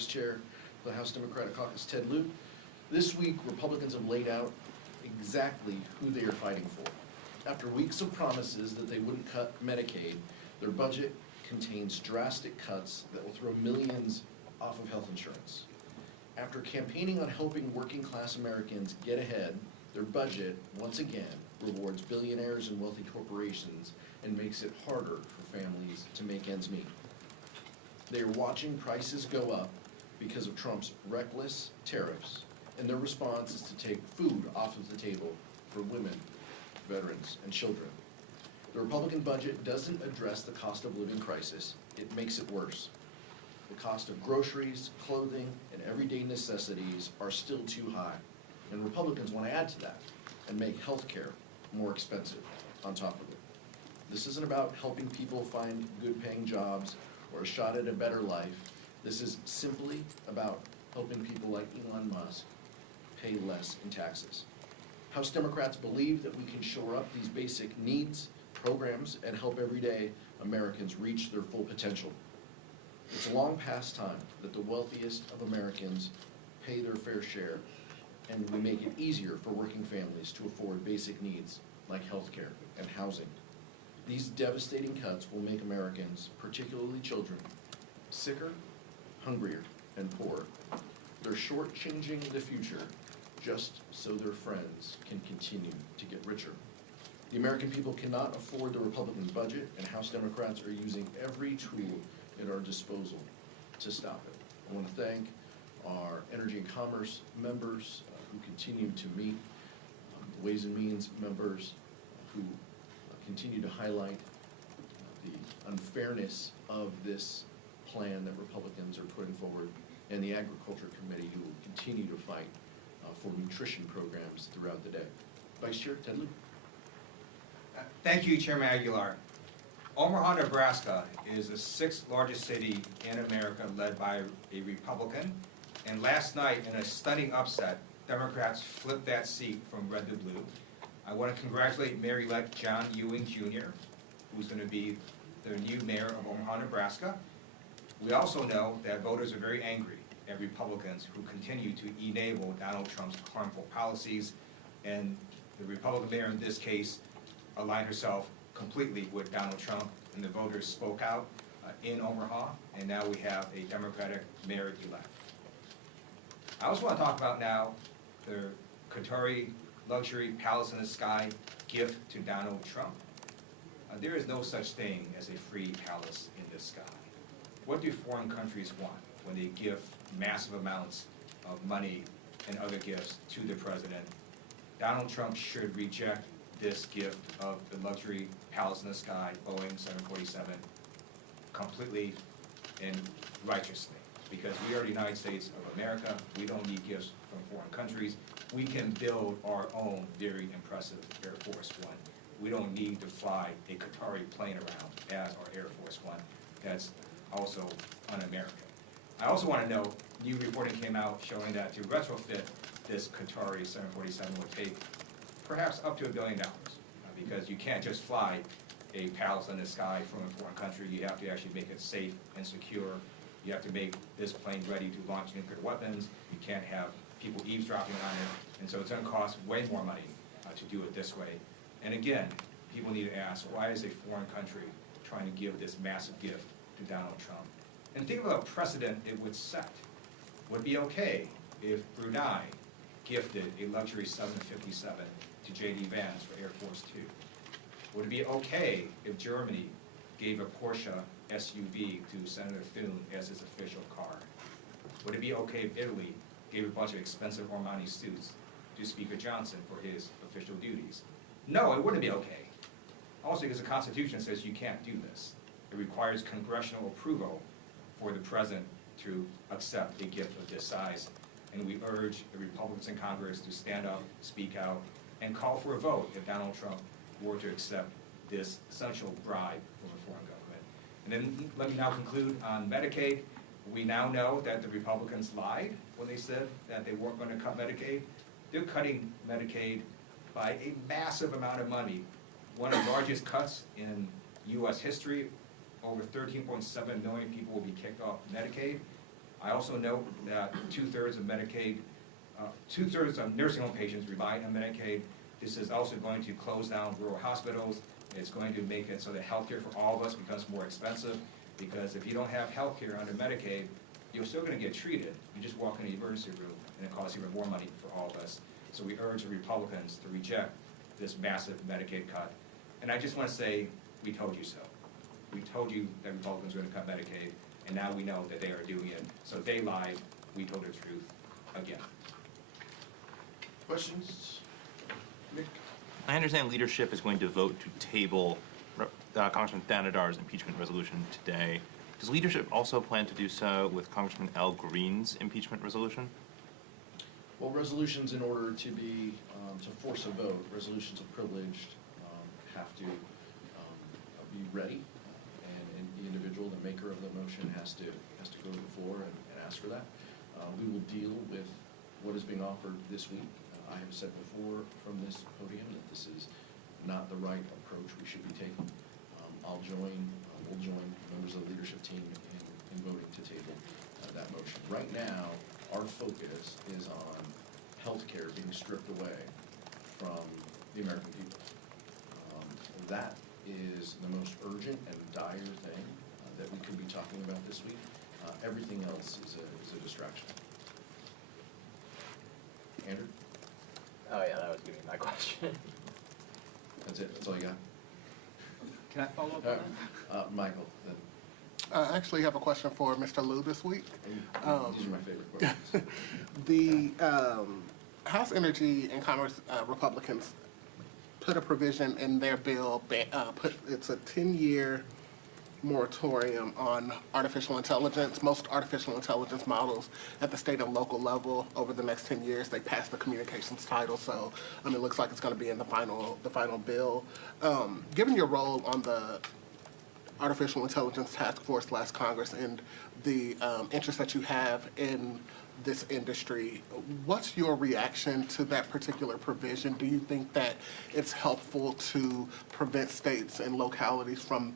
Vice Chair of the House Democratic Caucus, Ted Lieu. This week, Republicans have laid out exactly who they are fighting for. After weeks of promises that they wouldn't cut Medicaid, their budget contains drastic cuts that will throw millions off of health insurance. After campaigning on helping working class Americans get ahead, their budget, once again, rewards billionaires and wealthy corporations and makes it harder for families to make ends meet. They are watching prices go up because of Trump's reckless tariffs, and their response is to take food off of the table for women, veterans, and children. The Republican budget doesn't address the cost of living crisis, it makes it worse. The cost of groceries, clothing, and everyday necessities are still too high, and Republicans want to add to that and make health care more expensive on top of it. This isn't about helping people find good-paying jobs or a shot at a better life. This is simply about helping people like Elon Musk pay less in taxes. House Democrats believe that we can shore up these basic needs, programs, and help everyday Americans reach their full potential. It's long past time that the wealthiest of Americans pay their fair share, and we make it easier for working families to afford basic needs like health care and housing. These devastating cuts will make Americans, particularly children, sicker, hungrier, and poorer. They're shortchanging the future just so their friends can continue to get richer. The American people cannot afford the Republican budget, and House Democrats are using every tool at our disposal to stop it. I want to thank our Energy and Commerce members who continue to meet, Ways and Means members who continue to highlight the unfairness of this plan that Republicans are putting forward, and the Agriculture Committee who will continue to fight for nutrition programs throughout the day. Vice Chair Ted Lieu. Thank you, Chairman Aguilar. Omaha, Nebraska is the 6th largest city in America led by a Republican, and last night in a stunning upset, Democrats flipped that seat from red to blue. I want to congratulate Mayor-elect John Ewing Jr., who's going to be the new mayor of Omaha, Nebraska. We also know that voters are very angry at Republicans who continue to enable Donald Trump's harmful policies, and the Republican mayor in this case aligned herself completely with Donald Trump, and the voters spoke out in Omaha, and now we have a Democratic mayor-elect. I also want to talk about now the Qatari luxury palace in the sky gift to Donald Trump. There is no such thing as a free palace in the sky. What do foreign countries want when they give massive amounts of money and other gifts to the president? Donald Trump should reject this gift of the luxury palace in the sky, Boeing 747, completely and righteously. Because we are the United States of America, we don't need gifts from foreign countries. We can build our own very impressive Air Force One. We don't need to fly a Qatari plane around as our Air Force One. That's also un-American. I also want to note, new reporting came out showing that to retrofit this Qatari 747 would take perhaps up to $1 billion, because you can't just fly a palace in the sky from a foreign country. You have to actually make it safe and secure. You have to make this plane ready to launch nuclear weapons. You can't have people eavesdropping on it, and so it's going to cost way more money to do it this way. And again, people need to ask, why is a foreign country trying to give this massive gift to Donald Trump? And think about a precedent it would set. Would it be okay if Brunei gifted a luxury 757 to J.D. Vance for Air Force Two? Would it be okay if Germany gave a Porsche SUV to Senator Thune as his official car? Would it be okay if Italy gave a bunch of expensive Armani suits to Speaker Johnson for his official duties? No, it wouldn't be okay. Also because the Constitution says you can't do this. It requires congressional approval for the president to accept a gift of this size. And we urge the Republicans in Congress to stand up, speak out, and call for a vote if Donald Trump were to accept this essential bribe from a foreign government. And then let me now conclude on Medicaid. We now know that the Republicans lied when they said that they weren't going to cut Medicaid. They're cutting Medicaid by a massive amount of money, one of the largest cuts in U.S. history. Over 13.7 million people will be kicked off Medicaid. I also note that two-thirds of Medicaid, two-thirds of nursing home patients rely on Medicaid. This is also going to close down rural hospitals. It's going to make it so that healthcare for all of us becomes more expensive, because if you don't have healthcare under Medicaid, you're still gonna get treated. You just walk in the emergency room and it costs even more money for all of us. So we urge the Republicans to reject this massive Medicaid cut. And I just wanna say, we told you so. We told you that Republicans were gonna cut Medicaid, and now we know that they are doing it. So they lied, we told the truth again. Questions? Nick? I understand leadership is going to vote to table Congressman Thanadar's impeachment resolution today. Does leadership also plan to do so with Congressman Al Green's impeachment resolution? Well, resolutions, in order to be, to force a vote, resolutions of privileged have to be ready, and the individual, the maker of the motion, has to go to the floor and ask for that. We will deal with what is being offered this week. I have said before from this podium that this is not the right approach we should be taking. We'll join members of the leadership team in voting to table that motion. Right now, our focus is on healthcare being stripped away from the American people. That is the most urgent and dire thing that we could be talking about this week. Everything else is a distraction. Andrew? Oh yeah, that was gonna be my question. That's it, that's all you got? Can I follow up on that? Michael, then. I actually have a question for Mr. Liu this week. These are my favorite questions. The House Energy and Commerce Republicans put a provision in their bill, it's a 10-year moratorium on artificial intelligence. Most artificial intelligence models at the state and local level over the next 10 years, they passed the communications title, so it looks like it's going to be in the final bill. Given your role on the Artificial Intelligence Task Force last Congress and the interest that you have in this industry, what's your reaction to that particular provision? Do you think that it's helpful to prevent states and localities from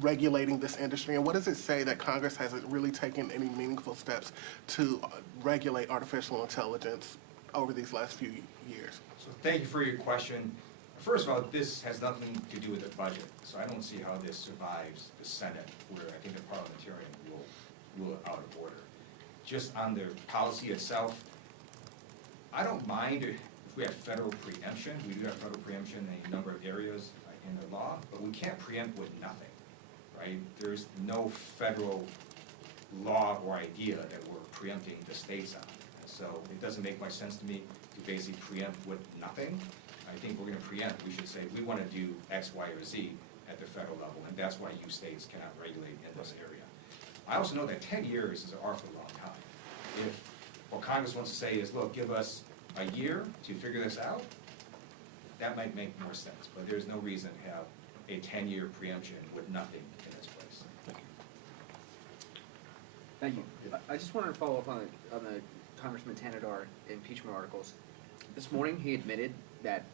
regulating this industry? And what does it say that Congress hasn't really taken any meaningful steps to regulate artificial intelligence over these last few years? So thank you for your question. First of all, this has nothing to do with the budget, so I don't see how this survives the Senate, where I think the parliamentarian will rule it out of order. Just on the policy itself, I don't mind if we have federal preemption. We do have federal preemption in a number of areas in the law, but we can't preempt with nothing, right? There's no federal law or idea that we're preempting the states on. So it doesn't make much sense to me to basically preempt with nothing. I think we're gonna preempt, we should say, we wanna do X, Y, or Z at the federal level, and that's why you states cannot regulate in this area. I also know that 10 years is an awfully long time. If what Congress wants to say is, look, give us a year to figure this out, that might make more sense, but there's no reason to have a 10-year preemption with nothing in its place. Thank you. I just wanted to follow up on the Congressman Tanadar impeachment articles. This morning, he admitted that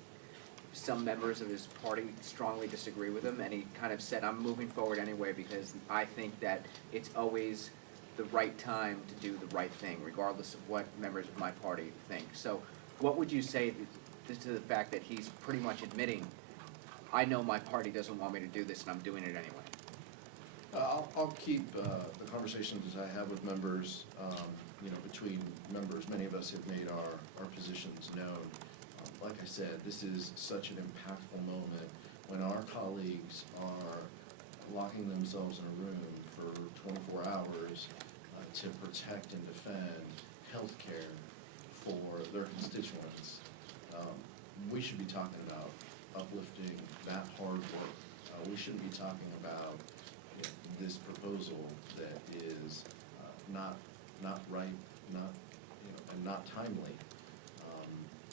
some members of his party strongly disagree with him, and he kind of said, I'm moving forward anyway because I think that it's always the right time to do the right thing, regardless of what members of my party think. So what would you say to the fact that he's pretty much admitting, I know my party doesn't want me to do this and I'm doing it anyway? I'll keep the conversations I have with members, between members. Many of us have made our positions known. Like I said, this is such an impactful moment when our colleagues are locking themselves in a room for 24 hours to protect and defend health care for their constituents. We should be talking about uplifting that hard work. We shouldn't be talking about this proposal that is not right, and not timely.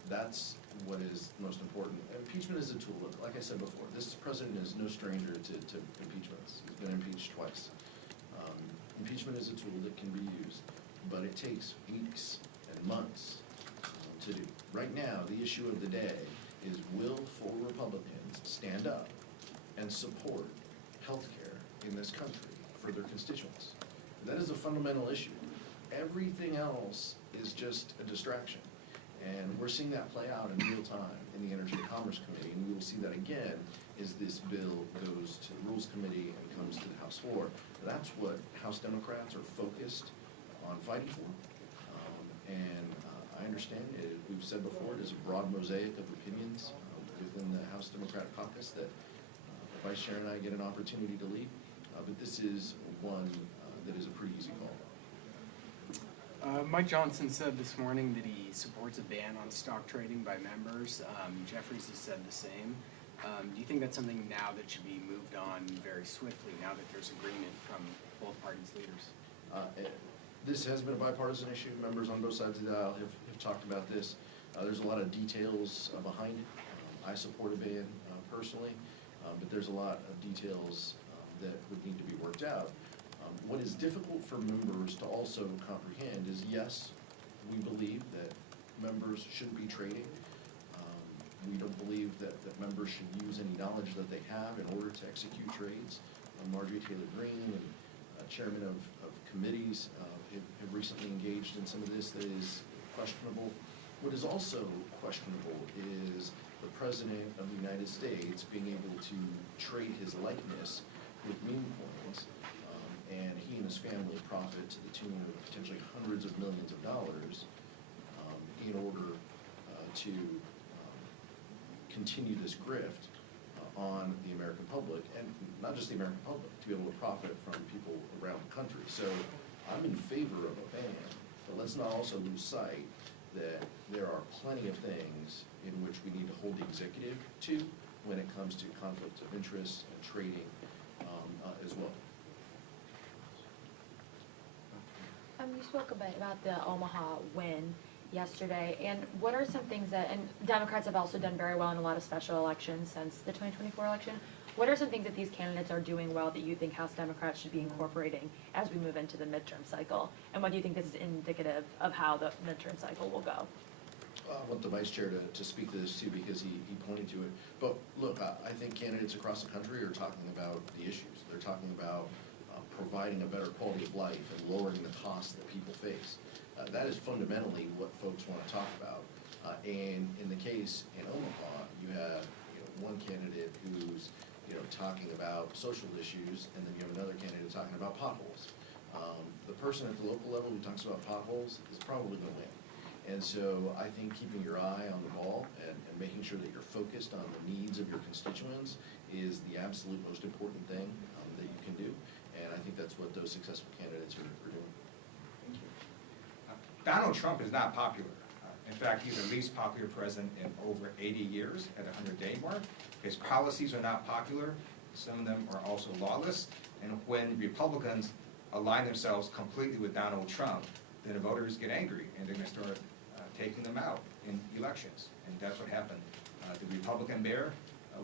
That's what is most important. Impeachment is a tool. Like I said before, this president is no stranger to impeachments. He's been impeached twice. Impeachment is a tool that can be used, but it takes weeks and months to do. Right now, the issue of the day is, will full Republicans stand up and support health care in this country for their constituents? That is a fundamental issue. Everything else is just a distraction. And we're seeing that play out in real time in the Energy and Commerce Committee, and we will see that again as this bill goes to the Rules Committee and comes to the House floor. That's what House Democrats are focused on fighting for. I understand, we've said before, it is a broad mosaic of opinions within the House Democratic Caucus that the Vice Chair and I get an opportunity to lead. But this is one that is a pretty easy call. Mike Johnson said this morning that he supports a ban on stock trading by members. Jeffries has said the same. Do you think that's something now that should be moved on very swiftly, now that there's agreement from both parties' leaders? This has been a bipartisan issue. Members on both sides of the aisle have talked about this. There's a lot of details behind it. I support a ban personally, but there's a lot of details that would need to be worked out. What is difficult for members to also comprehend is, yes, we believe that members shouldn't be trading. We don't believe that members should use any knowledge that they have in order to execute trades. Marjorie Taylor Greene and chairman of committees have recently engaged in some of this that is questionable. What is also questionable is the President of the United States being able to trade his likeness with meme coins, and he and his family profit to the tune of potentially hundreds of millions of dollars in order to continue this grift on the American public, and not just the American public, to be able to profit from people around the country. So I'm in favor of a ban, but let's not also lose sight that there are plenty of things in which we need to hold the executive to when it comes to conflicts of interest and trading as well. You spoke a bit about the Omaha win yesterday, and what are some things that, and Democrats have also done very well in a lot of special elections since the 2024 election, what are some things that these candidates are doing well that you think House Democrats should be incorporating as we move into the midterm cycle? And what do you think this is indicative of how the midterm cycle will go? I want the Vice Chair to speak to this too, because he pointed to it. But look, I think candidates across the country are talking about the issues. They're talking about providing a better quality of life and lowering the costs that people face. That is fundamentally what folks want to talk about. And in the case in Omaha, you have one candidate who's talking about social issues, and then you have another candidate talking about potholes. The person at the local level who talks about potholes is probably going to win. And so I think keeping your eye on the ball and making sure that you're focused on the needs of your constituents is the absolute most important thing that you can do. And I think that's what those successful candidates are doing. Thank you. Donald Trump is not popular. In fact, he's the least popular president in over 80 years at the 100-day mark. His policies are not popular. Some of them are also lawless. And when Republicans align themselves completely with Donald Trump, then the voters get angry and they're going to start taking them out in elections. And that's what happened. The Republican mayor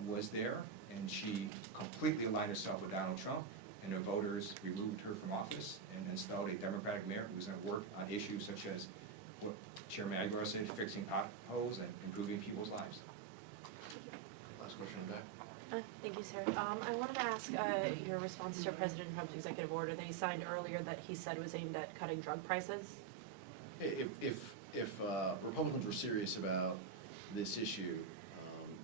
was there, and she completely aligned herself with Donald Trump, and the voters removed her from office and installed a Democratic mayor who was going to work on issues such as what Chairman Aguilar said, fixing potholes and improving people's lives. Last question in the back. Thank you, sir. I wanted to ask your response to President Trump's executive order that he signed earlier that he said was aimed at cutting drug prices. If Republicans were serious about this issue,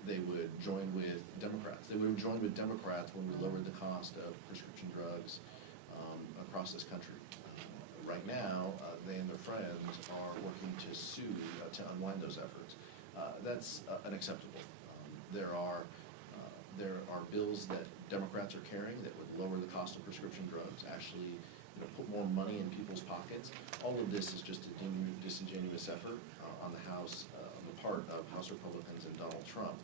they would join with Democrats. They would have joined with Democrats when we lowered the cost of prescription drugs across this country. Right now, they and their friends are working to sue to unwind those efforts. That's unacceptable. There are bills that Democrats are carrying that would lower the cost of prescription drugs, actually put more money in people's pockets. All of this is just a disingenuous effort on the House, on the part of House Republicans and Donald Trump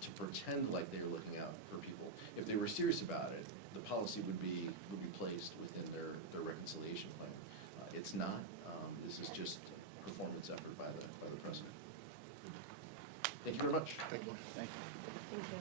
to pretend like they're looking out for people. If they were serious about it, the policy would be placed within their reconciliation plan. It's not. This is just a performance effort by the president. Thank you very much. Thank you. Thank you. Thank you.